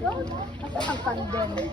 Basta mag-pandemic.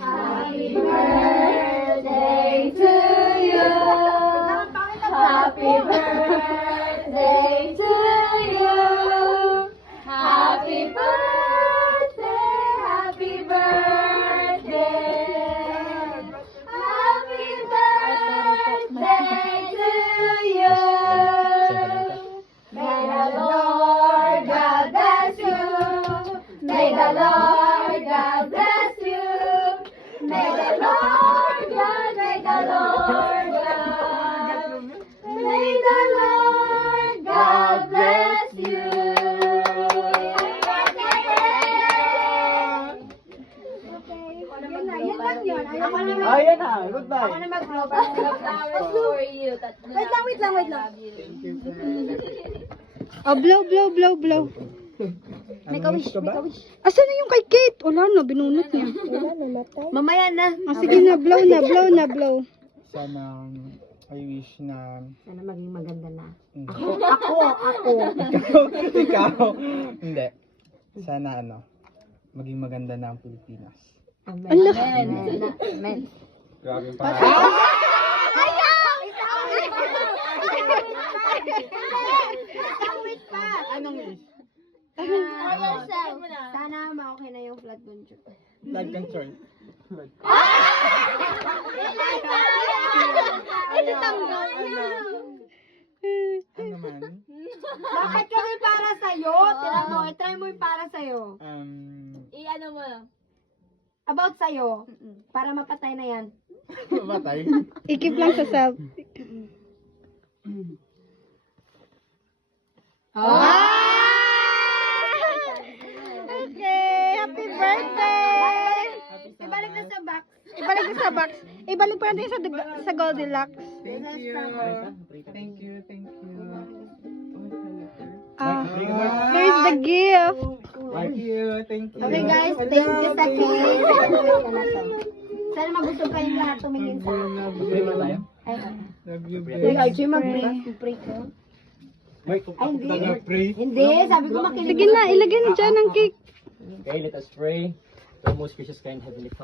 Happy birthday to you. Happy birthday to you. Happy birthday, happy birthday. Happy birthday to you. May the Lord God bless you. May the Lord God bless you. May the Lord God, may the Lord God, may the Lord God bless you. Ayan na, goodbye. Ako na mag-blow flowers for you. Wait lang. Thank you. Oh, blow. Make a wish, Asan na yung kay Kate? Wala na, binunot niya. Mamaya na. Ah, sige na, blow. Sana, I wish na... Sana maging maganda na. Ako. Ikaw. Hindi. Sana maging maganda na ang Pilipinas. Amen. Ala. Amen. Grabe pa. Anong wish? Sana ma-okay na yung flood control. Blood control. Ito tanggol. Ano man? Bakit kami para sa'yo? Tinan mo, i-try mo yung para sa'yo. I-ano mo. About sa'yo. Para mapatay na yan. Matay. Ikip lang sa self. Okay, happy birthday! Ibalik na sa box. Ibalik pa natin sa Goldilocks. Thank you. There's the gift. Thank you. Okay guys, thank you sa cake. Sana mabusog kayong lahat tumingin sa akin. Love you, Hey, babe. Archie, mag-pray ko. Pray. Hindi, sabi ko makinig. Sige na, ilagay na dyan ang cake. Okay, let us pray. Our most gracious kind Heavenly Father.